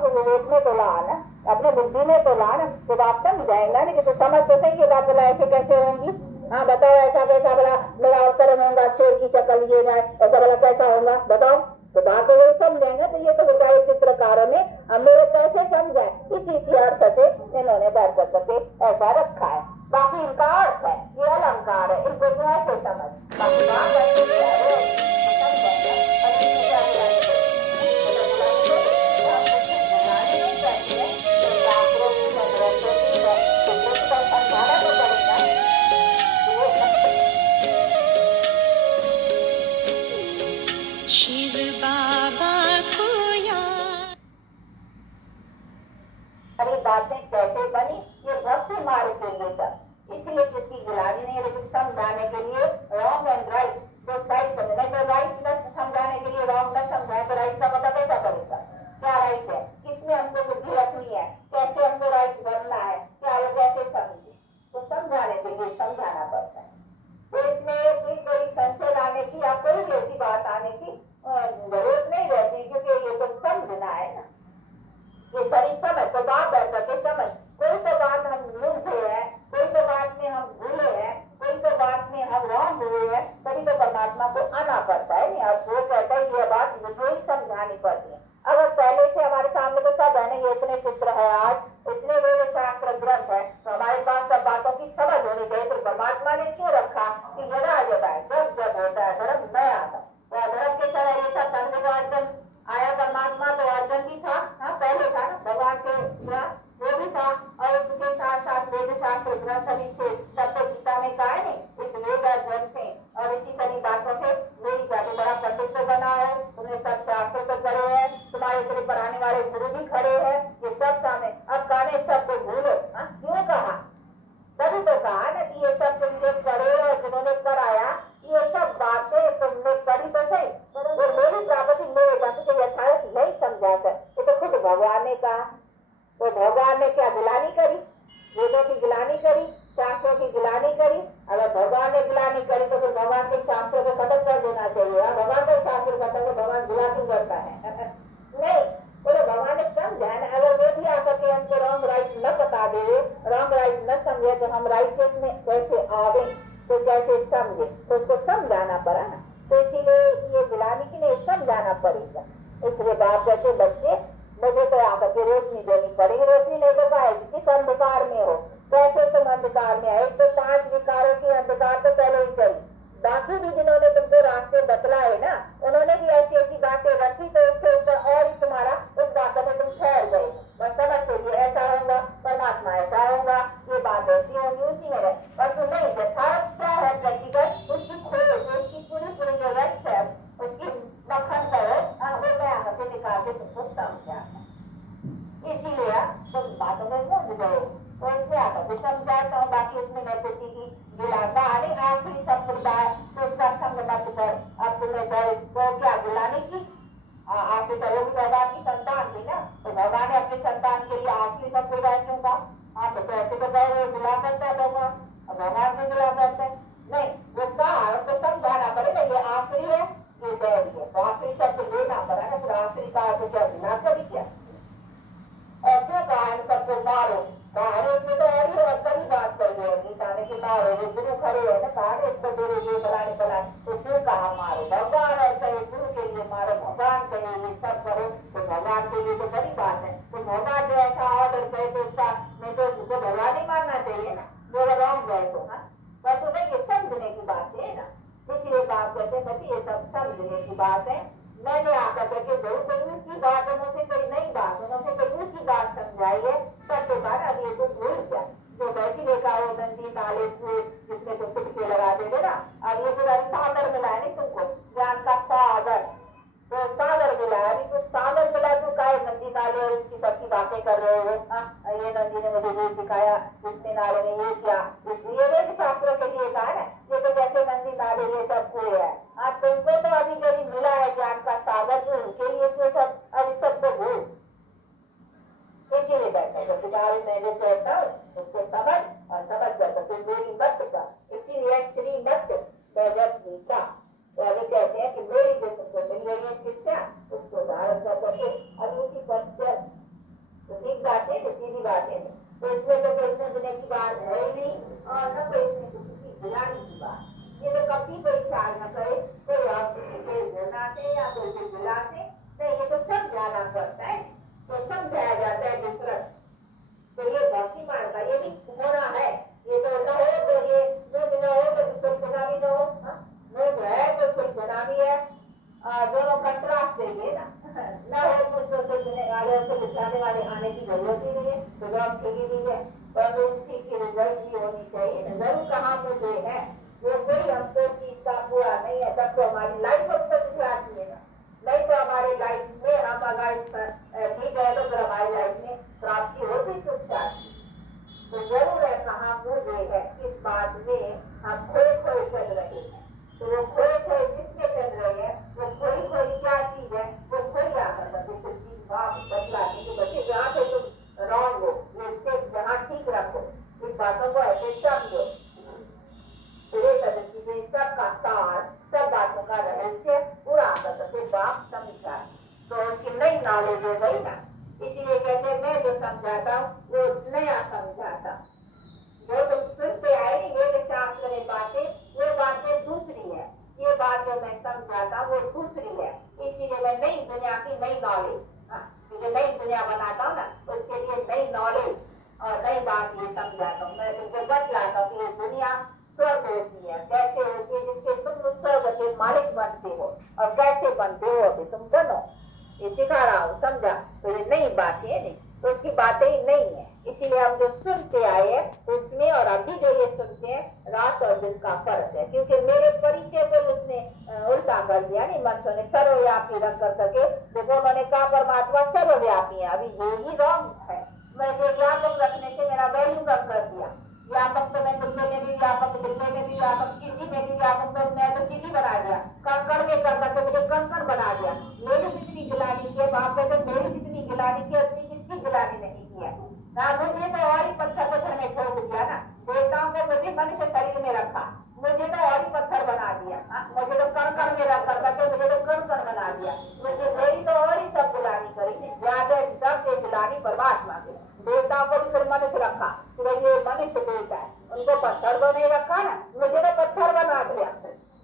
अपने विवेक में तो ला ना, अपने बुद्धि में तो ला ना, तो आप समझ जाएगा नहीं कि तो समझ तो सही ये बात बोला ऐसे कैसे होंगी। हाँ बताओ ऐसा कैसा बोला मेरा अवसर होगा शेर की शक्ल ये जाए ऐसा बोला कैसा होगा बताओ। तो बात तो वो समझेंगे तो ये तो बताए चित्रकारों ने हमें कैसे समझाए इसी अर्थ से इन्होंने बैठ करके ऐसा रखा है। बाकी इनका अर्थ है ये अलंकार है इनको जो ऐसे समझ बाकी बात ऐसे क्या है समझेंगे और इसमें क्या बुलाने को ऐसा बुलाने को हम कुछ बुलाने नहीं करते हैं तो शास्त्रों की ग्रंथों की सूत्रों की तो समझाना तो पड़ेगा। शिव बाबा को याद अरे बातें कैसे बनी ये भक्ति मार्ग के लिए सब इसलिए किसी गुलाबी नहीं लेकिन समझाने के लिए रॉन्ग एंड राइट तो साइड समझना तो राइट न समझाने के लिए रॉन्ग न समझाए तो राइट का पता कैसा करेगा क्या राइट है किसमें हमको बुद्धि रखनी है कैसे हमको राइट बनना है क्या वो कैसे समझे तो समझाने के लिए समझाना पड़ता है। तो इसमें कोई कोई संशय लाने की या कोई भी ऐसी बात आने की जरूरत नहीं रहती क्योंकि ये तो समझना है ना ये सारी समझ तो बात बैठ करके समझ कोई तो बात हम मूर्खे है कोई तो बात में हम भूले हैं कोई तो बात में हम रॉन्ग हुए हैं तभी तो परमात्मा को आना पड़ता है नहीं अब वो कहता है ये बात मुझे ही समझानी पड़ती है। अगर पहले से हमारे सामने तो सब है ना ये इतने चित्र है आज इतने वेद शास्त्र ग्रंथ है तो हमारे पास सब बातों की समझ होनी चाहिए तो परमात्मा ने क्यों रखा कि जगह जगह है जब जब होता है धर्म नया आता तो धर्म के तरह ये सब धर्म का अर्जन आया परमात्मा तो अर्जन भी था हाँ पहले था ना भगवान के वो भी था और उसके साथ साथ वेद शास्त्र ग्रंथ भी थे तब तो गीता में कहा है नहीं इस वेद ग्रंथ से और इसी सारी बातों से मेरी जाति बड़ा पंडित तो बना है तुमने सब शास्त्र तो करे हैं तुम्हारे इतने पढ़ाने वाले गुरु भी खड़े हैं ये सब सामने अब कहने सबको भूलो हाँ क्यों कहा तभी तो कहा ना कि ये सब तुमने करे और जिन्होंने कराया ये सब बातें तुमने करी तो सही वो मेरी प्राप्ति मेरे जाति के यथार्थ नहीं समझा कर ये तो खुद भगवान ने कहा तो भगवान ने क्या गिलानी करी वेदों की गिलानी करी शास्त्रों की गिलानी करी अगर भगवान ने गिलानी करी तो फिर भगवान के शास्त्रों को खत्म कर देना चाहिए भगवान का शास्त्र खत्म तो भगवान गिला क्यों करता है नहीं बोले भगवान ने समझा है ना अगर वो भी आकर के हमको रॉन्ग राइट न बता दे रॉन्ग राइट न समझे तो हम राइट में कैसे आवे तो कैसे समझे तो उसको समझाना पड़ा ना तो इसीलिए ये गिलानी की नहीं समझाना पड़ेगा। इसलिए बाप कहते बच्चे मुझे तो आकर के रोशनी देनी पड़ेगी रोशनी नहीं तो पाएगी किस अंधकार में हो कैसे तुम अंधकार में आए तो 5 विकारों की अंधकार तो पहले ही चली बाकी भी जिन्होंने तुमको रास्ते बतलाए ना उन्होंने भी ऐसी ऐसी बातें रखी तो उसके ऊपर और तुम्हारा उस बातों में तुम ठहर गए बस समझ लीजिए ऐसा होगा परमात्मा ऐसा होगा ये बात ऐसी होगी उसी में रहे पर तुम नहीं यथार्थ क्या है प्रैक्टिकल उसकी खोज उसकी पूरी पूरी जो रच है उसकी मक्खन करो वो मैं आकर के निकाल के तुमको समझा इसीलिए तुम बातों में घुस गए तो इसमें आकर के समझाता हूँ बाकी उसमें मैं किसी की गिलाता अरे आखिरी संप्रदाय तो उसका संग मत कर अब तुम्हें डर तो क्या गिलाने की आखिरी तो वो भी भगवान की संतान थी ना तो भगवान ने अपनी संतान के लिए आखिरी संप्रदाय क्यों कहा तो ऐसे तो कहे गिला करता है भगवान भगवान भी गिला करते हैं नहीं वो कहा तो समझाना पड़ेगा ये आखिरी है ये दैवी है तो आखिरी शब्द लेना पड़ा ना फिर आखिरी कहा तो क्या गिला करी क्या और क्यों कहा इन सबको मारो कहानी उसमें तो और ही कई बात कही है गीता ने कि मारो ये गुरु खड़े है ना कहानी इसको दे ये बनाने बनाने तो क्यों कहा मारो भगवान और कहे गुरु के लिए मारो भगवान के लिए ये सब करो तो भगवान के लिए तो बड़ी बात है तो भगवान जो ऐसा ऑर्डर करे तो उसका नहीं तो उसको भगवान ही मानना चाहिए ना वो रॉन्ग गए तो हाँ पर तुम्हें ये समझने की बात है ना इसलिए बात कहते हैं ये सब समझने की बात है। मैंने आकर करके कोई ऊंची बात उन्होंने कोई नई बात उन्होंने कोई ऊंची बात समझाई है तब तो बार अब ये तो भूल गया जो बैठी देखा हो गंदी ताले जिसमें तो कुटके लगा देते ना अब ये पूरा सागर मिला है नहीं तुमको ज्ञान का सागर तो सागर मिला है अभी तो सागर मिला तो काय नंदी नाले और उसकी सबकी बातें कर रहे हो ये नंदी ने मुझे ये सिखाया उसने नाले ने ये किया इसलिए वेद शास्त्रों के लिए कहा ना ये तो जैसे नंदी नाले ये सब हुए है तुमको तो अभी जब मिला है ज्ञान का सागर जो उनके लिए तो सब अभी सब तो भूल इसीलिए बैठा जो बिगाड़ी मैं जो कहता हूँ उसको समझ और समझ कर तो मेरी मत का इसीलिए श्रीमत भगवत गीता तो अभी कहते हैं कि मेरी जो तुमको मिल रही है शिक्षा उसको धारण कर करके अभी उसी पर बढ़ाने की जरूरत ही नहीं है, तो जॉब ठीक ही नहीं है, पर उसकी रिजल्ट भी होनी चाहिए। जरूर कहाँ मुझे है वो कोई हमको चीज का पूरा नहीं है, तब तो हमारी लाइफ उसको दिखलाती है ना। नहीं तो हमारे लाइफ में हम अगर ठीक है तो फिर हमारी लाइफ में प्राप्ति होती कुछ चाहिए। तो जरूर है कहाँ मुझे है, इस बात में हम खोए खोए चल रहे हैं। तो वो खोए खोए किसके चल रहे हैं, वो खोई खोई क्या चीज है, वो खोई आकर बच्चे चीज बतलाने के बच्चे जहाँ पे तुम रॉन्ग हो उसके जहाँ ठीक रखो, इस बातों को ऐसे समझो। चीजें सबका सार, सब बातों का रहस्य पूरा करके बाप समझा, तो उनकी नई नॉलेज हो गई ना। इसलिए कहते मैं जो समझाता हूँ वो नया समझाता। जो तुम सुनते आए ये जो शास्त्र में बातें, वो बातें दूसरी है, ये बात जो मैं समझाता वो दूसरी है। इसीलिए मैं नई दुनिया की नई नॉलेज, जो नई दुनिया बनाता हूँ ना, उसके लिए नई नॉलेज और नई बात ये समझाता हूँ। मैं तुमको बतलाता हूँ कि ये दुनिया स्वर्ग होती है, कैसे होती है, जिससे तुम स्वर्ग के मालिक बनते हो, और कैसे बनते हो अभी तुम बनो, ये सिखा रहा हूँ, समझा। तो ये नई बातें नहीं, तो उसकी बातें ही नहीं है। इसीलिए हम जो सुनते आए उसमें और अभी जो ये सुनते हैं रात और दिन का फर्क है, क्योंकि मेरे परिचय को उसने उल्टा कर दिया। नहीं मनुष्यों ने सर्वव्यापी रख कर सके, देखो उन्होंने कहा परमात्मा सर्वव्यापी है, अभी यही रॉन्ग है। मुझे व्यापक रखने से मेरा वैल्यू कम कर दिया। व्यापक तो मैं तुमने में भी व्यापक, दिल्ली में भी व्यापक, किसी में भी व्यापक, तो मैं तो किसी बना दिया, कंकड़ में कर करके मुझे कंकड़ बना दिया। मेरी जितनी गिलानी की है बाप कहते मेरी जितनी गिलानी की उतनी किसकी गिलानी नहीं की है ना। मुझे तो और ही पत्थर पत्थर में ठोक दिया ना, देवताओं को मुझे मनुष्य शरीर में रखा, मुझे तो और ही पत्थर बना दिया, मुझे तो कंकड़ में रख करके मुझे तो कंकड़ बना दिया। मुझे मेरी तो और ही सब गिलानी करी, ज्यादा सबसे गिलानी परमात्मा की। देवताओं को भी फिर मनुष्य रखा, ये मनुष्य देवता है, उनको पत्थर तो नहीं रखा ना, मुझे तो पत्थर बना दिया,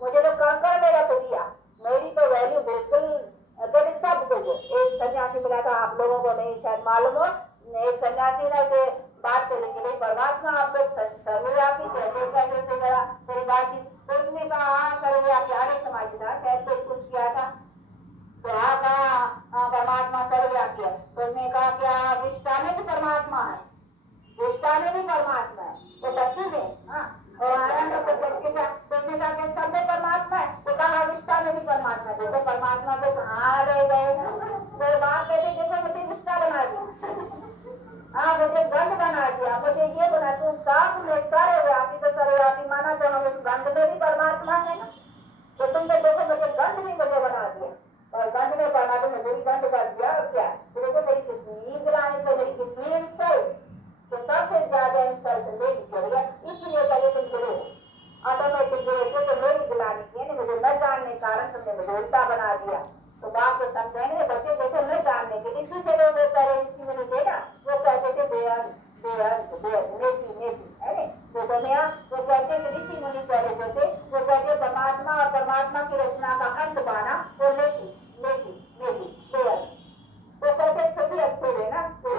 मुझे तो कंकड़ में रख दिया। मेरी तो वैल्यू बिल्कुल सब कुछ। एक सन्यासी मिला था, आप लोगों को नहीं शायद मालूम हो, एक सन्यासी ने से बात करी कि भाई परमात्मा आप लोग सर्वव्यापी कैसे जरा मेरी बात की, तो उसने कहा सर्वव्यापी आर्य समाज था शायद कुछ किया था, तो कहा परमात्मा सर्वव्यापी है। तो उसने कहा क्या विष्टा में भी परमात्मा है, विष्टा में भी परमात्मा है, वो बच्ची में और आनंद को सबके साथ, तो उसने कहा कि सब में परमात्मा है, तो कहा विष्टा में भी परमात्मा है। तो परमात्मा को कहाँ रह गए, तो बात कहते देखो मुझे विष्टा बना दिया, मुझे गंध बना दिया, मुझे ये बना, तू साफ में सर्वव्यापी, तो सर्वव्यापी माना तो हम उस गंध में भी परमात्मा है ना। तो तुमने देखो मुझे गंध भी मुझे बना दिया, और गंध में परमात्मा ने मेरी गंध कर दिया, और क्या तो देखो मेरी कितनी गिलानी, तो मेरी कितनी इंसल्ट, तो सबसे ज्यादा इंसल्ट मेरी जरूरत। इसलिए पहले तुम गिरे ऑटोमेटिक गिरे, तो मेरी गिलानी की मुझे न जानने कारण तुमने मुझे उल्टा बना दिया। तो बाप को समझाएंगे बच्चे देखो न जानने के लिए, इसी से लोग ऋषि मुनि थे ना, वो कहते थे बेअंत बेअंत बेअंत नेति नेति है तो दुनिया, वो कहते थे ऋषि मुनि कह रहे थे, वो कहते परमात्मा और परमात्मा की रचना का अंत पाना, वो नेति नेति नेति बेअंत, वो कहते सभी अच्छे थे ना, तो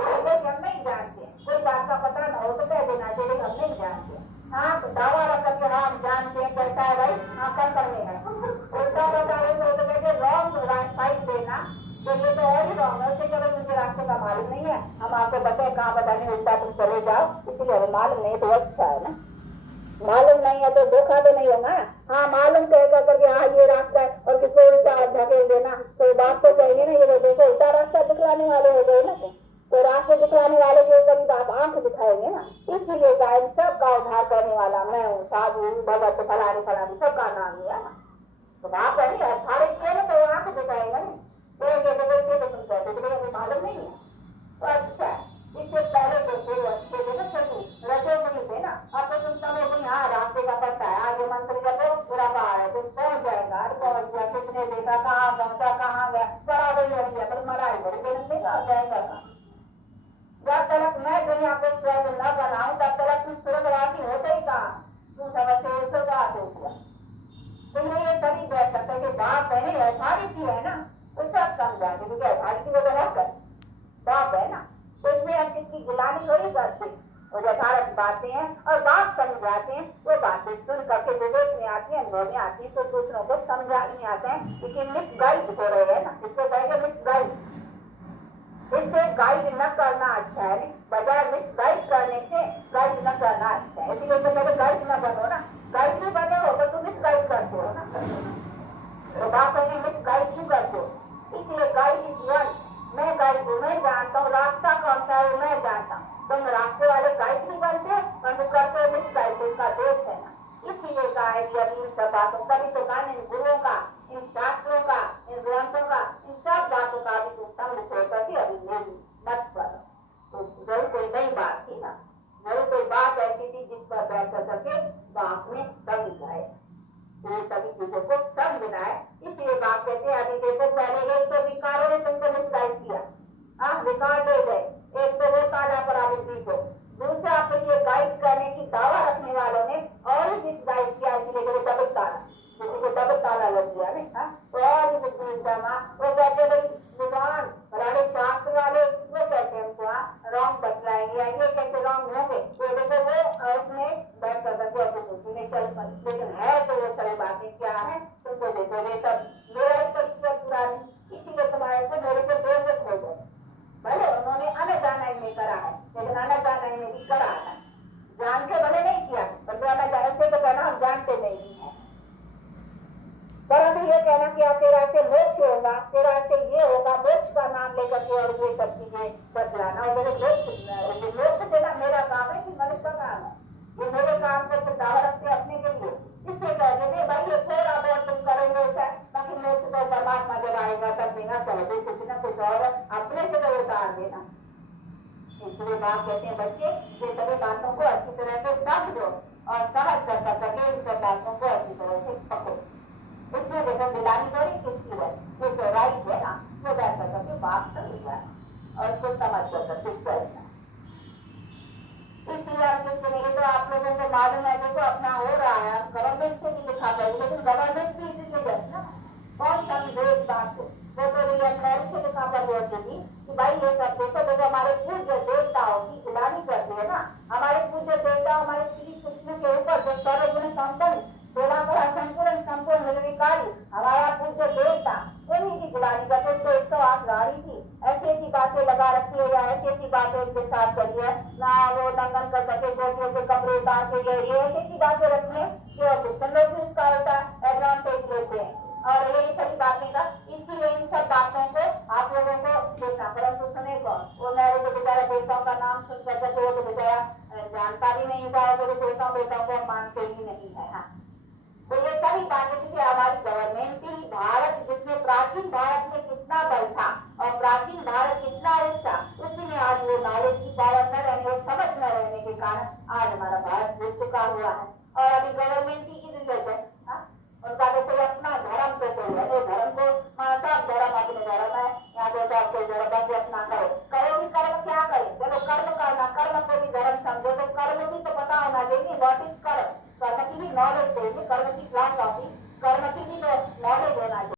हम नहीं जानते, कोई बात का पता न हो तो कह देना चाहिए हम नहीं जानते। हाँ तो दावा रख करके हाँ हम जानते हैं, कहता है भाई हाँ कर करने है, उल्टा बताएंगे तो कहते रॉन्ग साइड देना, तो ये तो और ही रॉन्ग है। चलो मुझे रास्ते का मालूम नहीं है, हम आपको बताए कहाँ बताने, उल्टा तुम चले जाओ, इसलिए हमें मालूम नहीं तो अच्छा है ना, मालूम नहीं है तो धोखा तो नहीं होगा। हाँ मालूम कहेगा करके हाँ ये रास्ता है और किसको उल्टा धकेल देना, तो बात तो कहेंगे ना ये देखो उल्टा रास्ता दिखलाने वाले हो गए ना, तो रास्ते दिखलाने वाले के ऊपर आप आंख दिखाएंगे ना। इसलिए सबका उद्धार करने वाला मैं हूँ, साधु भगत फलानी फलानी सबका नाम लिया ना, तो बात है नहीं सारे किए ना, तो आंख दिखाएगा नहीं, तो तुम कहते मालूम नहीं है, तो अच्छा इससे पहले तो थे अच्छे थे ना, सभी रजो नहीं थे ना, अब तो तुम सब लोग यहाँ रास्ते का पता है, आज मंत्र जब पूरा कहा है तुम पहुँच जाएगा, पहुँच गया, किसने देखा कहाँ पहुँचा कहाँ गया, बड़ा बड़ी हो गया, पर मराई बड़ी देने नहीं आ जाएगा। जब तक मैं दुनिया को स्वर्ग न बनाऊं तब तक तुम स्वर्गवासी होते ही कहा, तुम समझते हो स्वर्गवास हो गया। तुम्हें ये सभी कह सकते कि बाप है ना अथॉरिटी है ना, तो सब समझाते क्योंकि अथॉरिटी को तो रहकर बाप है ना, तो इसमें हम किसकी गिलानी थोड़ी करते, वो यथार्थ बातें हैं और बाप समझाते हैं, वो बातें सुन करके विवेक में आती है, अनुभव में आती है, तो दूसरों को समझाने आते हैं, लेकिन मिसगाइड हो रहे हैं ना, इसको कहेंगे मिसगाइड। इससे गाइड न करना वो मैं जानता हूँ। तुम रास्ते वाले गाइड नहीं बनते, परंतु करते मिस गाइड, इसका दोष है ना। इसलिए कहा है कि अभी इन सब बातों कभी तो कान इन गुरुओं का, इन शास्त्रों का, इन ग्रंथों का, इन सब बातों का अभी तो संग छोड़ करके अभी मेरी मत करो। तो जरूर कोई नई बात थी ना, जरूर कोई बात ऐसी थी जिस पर बैठ करके बाप ने समझ गए, ये सभी चीजों को समझना है। इसलिए बाप कहते हैं अभी देखो, पहले एक तो विकारों ने तुमको मिसगाइड किया, विकार दे गए, एक तो वो ताला पर आबुद्धि को, दूसरा फिर ये गाइड करने की दावा रखने वालों ने और ही मिसगाइड किया, इसलिए डबल ताला, किसी को डबल ताला लग गया नहीं, तो और ही वो कहते भाई विद्वान फलाने शास्त्र वाले वो कहते हैं हमको रॉन्ग बतलाएंगे, ये कैसे रॉन्ग होंगे, तो देखो वो उसने बैठ कर करके नहीं चल पाई, लेकिन है तो वो सारी बातें क्या है तुमको देखो, ये सब मेरा ही परिचय पूरा नहीं, इसीलिए तुम्हारे को मेरे को दोष हो गए। भले उन्होंने अनजाने में करा है, लेकिन अनजाने में भी करा है, जान के भले नहीं किया, परंतु अनजाने से तो कहना हम जानते नहीं है। परंतु ये कहना कि तेरा से मोक्ष होगा, तेरा से ये होगा, मोक्ष का नाम लेकर के और ये सब चीजें बतलाना, और मेरे मोक्ष देना मेरा काम है कि मनुष्य का काम है, ये मेरे काम को दावा रखते अपने के लिए। इससे कहते नहीं भाई ये थोड़ा बहुत तुम करोगे बाकी मोक्ष तो परमात्मा जब आएगा तब देना चाहिए, कुछ ना कुछ और अपने से तो उतार देना। इसलिए बाप कहते हैं बच्चे ये सभी बातों को अच्छी तरह से समझो और समझ कर सके इन सब बातों को अच्छी तरह से पकड़ो। इसमें देखो दिलानी थोड़ी किसकी है, ये तो राइट है ना, वो बैठ कर सके बात समझ जाए और उसको समझ कर सके चलना। इसलिए आप कुछ नहीं, तो आप लोगों को मालूम है देखो अपना हो रहा है, गवर्नमेंट से भी लिखा पड़ेगा, लेकिन गवर्नमेंट भी इसलिए ना बहुत सारी देश बात को वो तो से लिखा पड़ेगी कि भाई ये सब देखो देखो हमारे पूज्य देवताओं की गुलामी करते है ना, हमारे पूज्य देवता हमारे श्री कृष्ण के ऊपर जो सर्वगुण संपन्न संपूर्ण निर्विकारी हमारा पूज्य देवता उन्हीं की गुलामी करते, तो 108 गाड़ी थी, ऐसी ऐसी बातें लगा रखी है या ऐसी ऐसी बातें उनके साथ करी है ना, वो दंगन कर सके, गोटियों के कपड़े उतार के गए, ये ऐसी ऐसी बातें रखी है कि क्रिश्चन लोग भी उसका एडवांटेज लेते हैं और ये सभी बातें का। इसलिए इन सब बातों को आप लोगों को देखना, परंतु सुने कौन, वो मेरे को बेचारा देवताओं का नाम सुन कर वो तो बेचारा जानता भी नहीं था, वो देवताओं को मानते ही नहीं है। हाँ, तो ये सारी बातें थी कि हमारी गवर्नमेंट ही भारत, जिसमें प्राचीन भारत में कितना बल था और प्राचीन भारत कितना उच्च था, उसमें आज वो नॉलेज की पावर न रहने, समझ न रहने के कारण आज हमारा भारत डूब चुका हुआ है। और अभी गवर्नमेंट ही रिलेटेड उनका तो कोई अपना धर्म तो कोई है, धर्म को सब धर्म अपने धर्म है, यहाँ तो सब कोई धर्म है अपना करो, करो भी कर्म क्या करे, चलो कर्म करना, कर्म को भी धर्म समझो, तो कर्म भी तो पता होना चाहिए, व्हाट इज कर्म, कर्म की भी नॉलेज चाहिए, कर्म की क्लास होगी, कर्म की भी तो